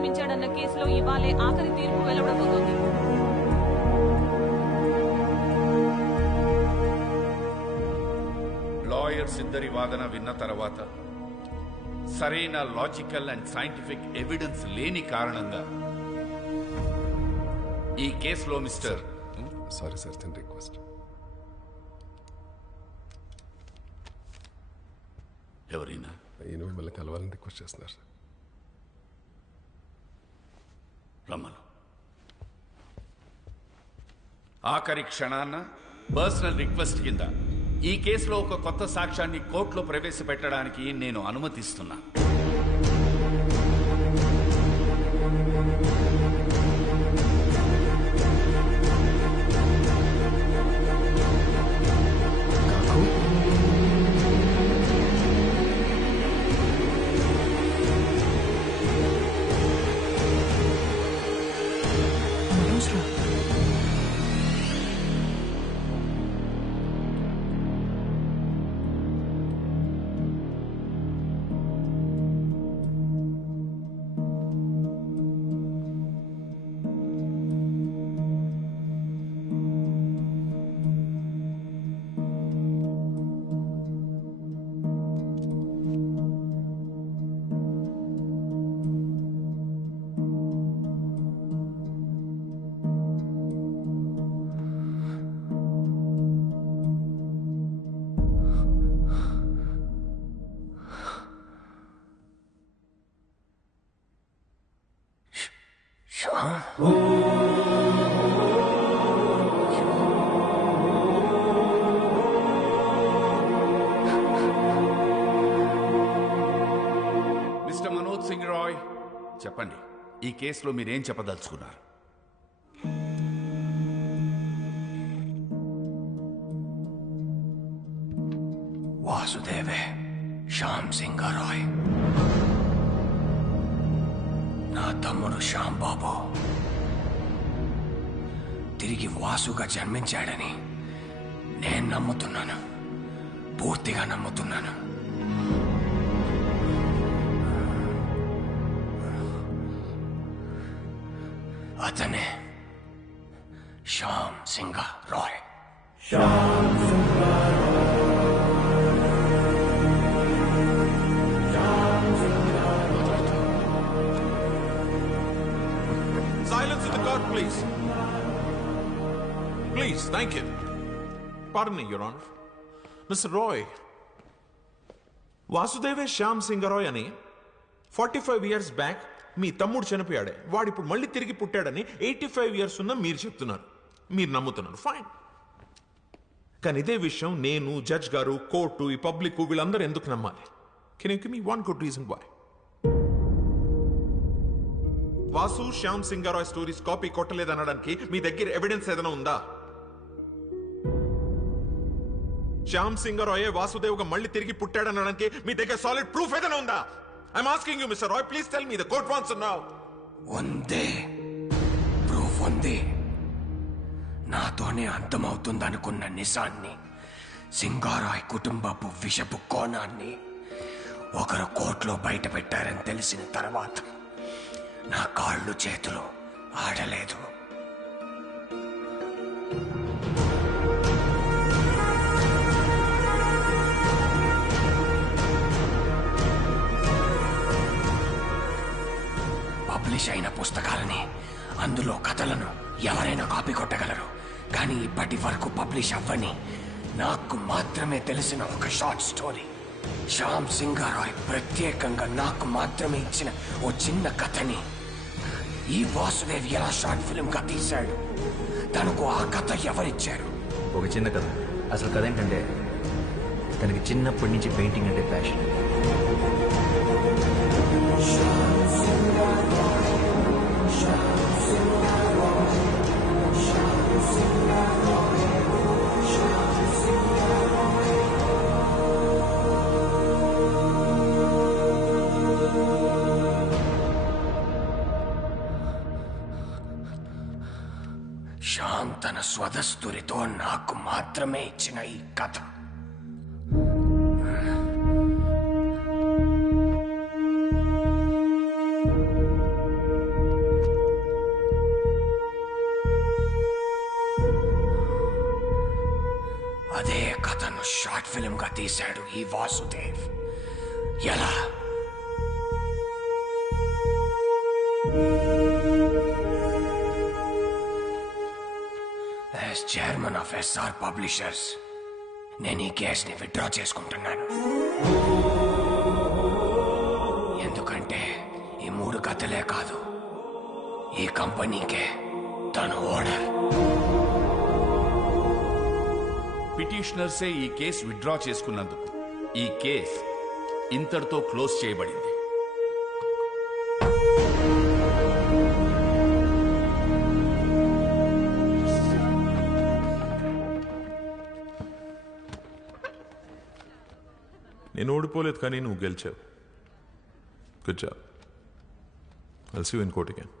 జన్మించాడన్న కేసులో ఇవాళే ఆఖరి తీర్పు వెలువడబోతోంది. లాయర్స్ ఇద్దరి వాదన విన్న తర్వాత సరైన లాజికల్ అండ్ సైంటిఫిక్ ఎవిడెన్స్ లేని కారణంగా ఈ కేసులో మిస్టర్ సారీ సార్, చిన్న రిక్వెస్ట్. ఎవరైనా ఈయన మిమ్మల్ని కలవాలని రిక్వెస్ట్ చేస్తున్నారు సార్. రమ్మను. ఆఖరి క్షణాన్న పర్సనల్ రిక్వెస్ట్ కింద ఈ కేసులో ఒక కొత్త సాక్ష్యాన్ని కోర్టులో ప్రవేశపెట్టడానికి నేను అనుమతిస్తున్నా. మిస్టర్ మనోజ్ సింగ్ రాయ్, చెప్పండి, ఈ కేసులో మీరేం చెప్పదలుచుకున్నారు? వాసుదేవే శ్యామ్ సింగ్ రాయ్, నా తమ్ముడు శ్యామ్ బాబు తిరిగి వాసుగా జన్మించాడని నేను నమ్ముతున్నాను, పూర్తిగా నమ్ముతున్నాను. అతనే Shyam Singh Roy. Silence in the court, please. Please, thank you. Pardon me, Your Honor. Mr. Roy, వాసుదేవే Shyam Singh Roy అని 45 years బ్యాక్ మీ తమ్ముడు చనిపోయాడే, వాడు ఇప్పుడు మళ్ళీ తిరిగి పుట్టాడని 85 years ఉన్న మీరు చెప్తున్నారు, మీరు నమ్ముతున్నారు. ఫైన్. కానీ ఇదే విషయం నేను, జడ్జ్ గారు, కోర్టు, ఈ పబ్లిక్ వీళ్ళందరూ ఎందుకు నమ్మాలి? Can you give me one good reason why? Vasu Shyam Singh Roy stories copy కొట్టలేదనడానికి మీ దగ్గర ఎవిడెన్స్ ఏదైనా ఉందా? శ్యామ్ సింగ్ రాయ్ వాసుదేవ్గా మళ్ళీ తిరిగి పుట్టాడనడానికి మీ దగ్గర సాలిడ్ ప్రూఫ్ ఏదైనా ఉందా? I'm asking you mister Roy, please tell me. The court wants to now. ఉంది, ప్రూఫ్ ఉంది. నాతోనే అంతమవుతుందనుకున్న నిజాన్ని, సింగారాయ్ కుటుంబపు విషపు కోణాన్ని ఒకరు కోర్టులో బయట పెట్టారని తెలిసిన తర్వాత నా కాళ్ళు చేతులు ఆడలేదు. పబ్లిష్ అయిన పుస్తకాలని, అందులో కథలను ఎవరైనా కాపీ కొట్టగలరు. కానీ ఇప్పటి వరకు పబ్లిష్ అవ్వని, నాకు మాత్రమే తెలిసిన ఒక షార్ట్ స్టోరీ, శ్యామ్ సింగ్ రాయ్ ప్రత్యేకంగా నాకు మాత్రమే ఇచ్చిన ఓ చిన్న కథని ఈ వాసుదేవ్ ఎలా షార్ట్ ఫిల్మ్ గా తీశాడు, తనకు ఆ కథ ఎవరిచ్చారు? ఒక చిన్న కథ. అసలు కథ ఏంటంటే, తనకి చిన్నప్పటి నుంచి పెయింటింగ్ అంటే ప్యాషన్. శ్యామ్ తన స్వదస్తురితో నాకు మాత్రమే ఇచ్చిన ఈ కథ షార్ట్ ఫిల్మ్ గా తీశాడు ఈ వాసుదేవ్. ఎలా? As chairman of SR publishers నేను ఈ కేసుని విత్డ్రా చేసుకుంటున్నాను. ఎందుకంటే ఈ 3 కథలే కాదు, ఈ కంపెనీకే తను ఓనర్. పిటిషనర్సే ఈ కేసు విత్డ్రా చేసుకున్నందుకు ఈ కేస్ ఇంతటితో క్లోజ్ చేయబడింది. నేను ఓడిపోలేదు, కానీ నువ్వు గెలిచావు. Good job. I'll see you in court again.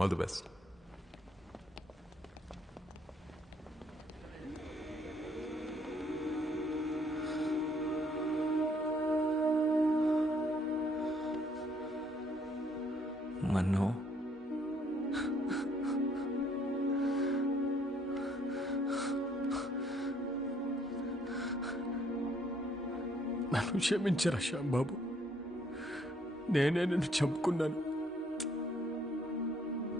All the best. Mannu, నన్ను క్షమించరా శ్యాంబాబు, నేనే నిన్ను చంపుకున్నాను.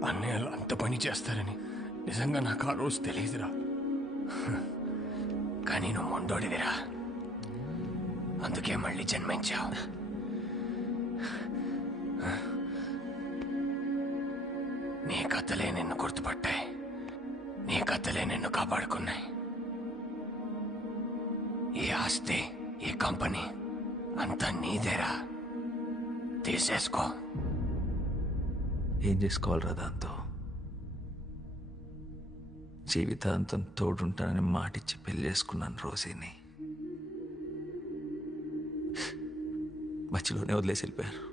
అన్నయ్యలు అంత పని చేస్తారని నిజంగా నాకు ఆ రోజు తెలియదురా. కానీ నువ్వు మొండోడివిరా, అందుకే మళ్ళీ జన్మించావు. నీ కథలే నిన్ను గుర్తుపట్టాయి, నీ కథలే నిన్ను కాపాడుకున్నాయి. ఈ ఆస్తి, ఈ కంపెనీ అంతా నీదేరా, తీసేసుకో. ఏం చేసుకోవాలరా దాంతో? జీవితాంతం తోడుంటానని మాటిచ్చి పెళ్లి చేసుకున్నాను రోజీని. మధ్యలోనే వదిలేసి వెళ్ళిపోయారు.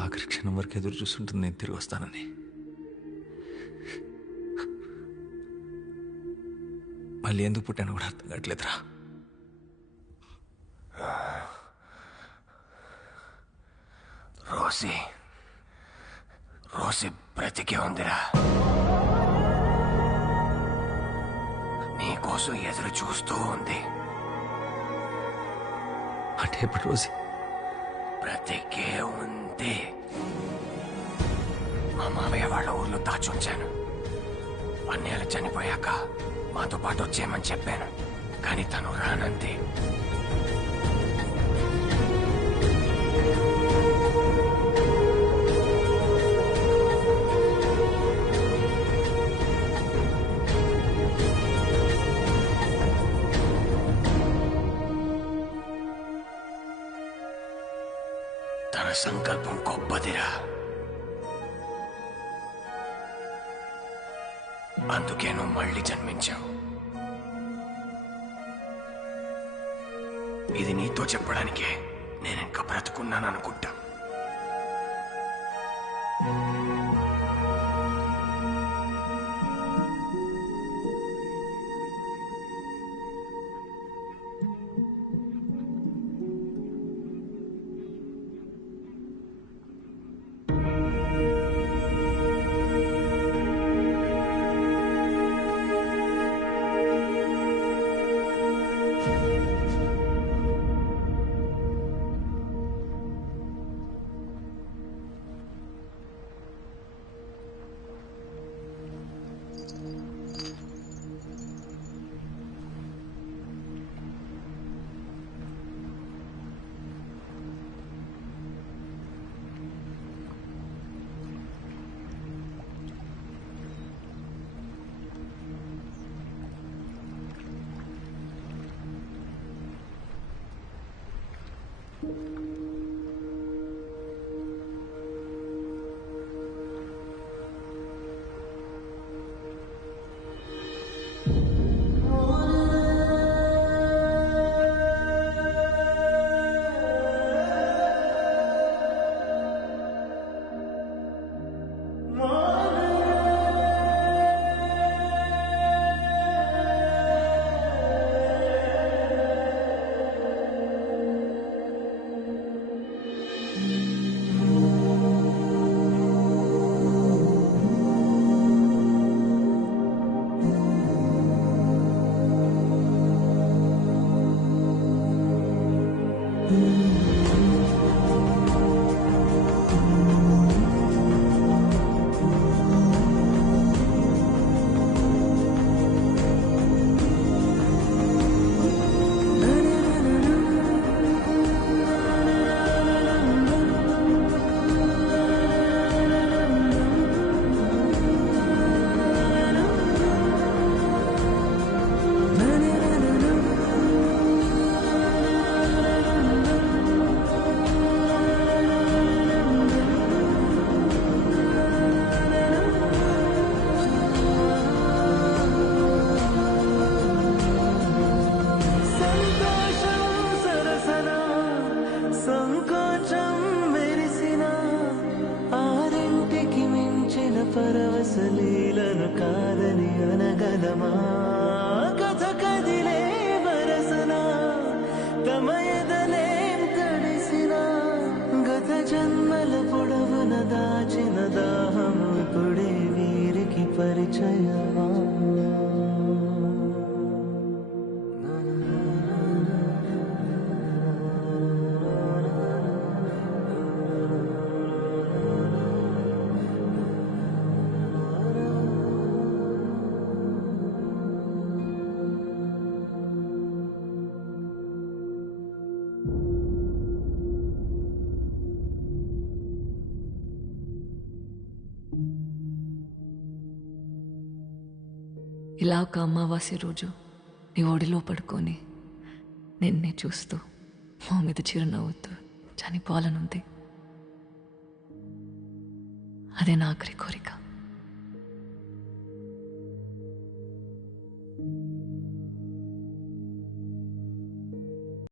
ఆఖరి క్షణం వరకు ఎదురు చూస్తుంటుంది నేను తిరిగి వస్తానని. మళ్ళీ ఎందుకు పుట్టాను కూడా అర్థం కావట్లేదురా. రోసి రోసి బ్రతికే ఉందిరా, నీకోసం ఎదురు చూస్తూ ఉంది. అంటే ఇప్పుడు రోజీ బ్రతికే ఉంది. మా మామయ్య వాళ్ళ ఊర్లో దాచుంచాను. అన్నయ్యలు చనిపోయాక మాతో పాటు వచ్చేయమని చెప్పాను, కానీ తను రానంతే. తన సంకల్పం గొప్పదిరా, అందుకే నువ్వు మళ్ళీ జన్మించావు. ఇది నీతో చెప్పడానికే నేను ఇంకా బ్రతుకున్నాను అనుకుంటా. పరవశలీలను కాదని అనగలమా కథ కదిలే వరసన తమ ఎదలేం తడిసిన గత జన్మల పొడవున దాచిన దాహము ఇప్పుడే వీరికి పరిచయమా ఇలా ఒక అమావాస్య రోజు నీ ఒడిలో పడుకొని నిన్నే చూస్తూ మా మీద చిరునవ్వుతూ చనిపోవాలనుంది అదే నా ఆఖరి కోరిక.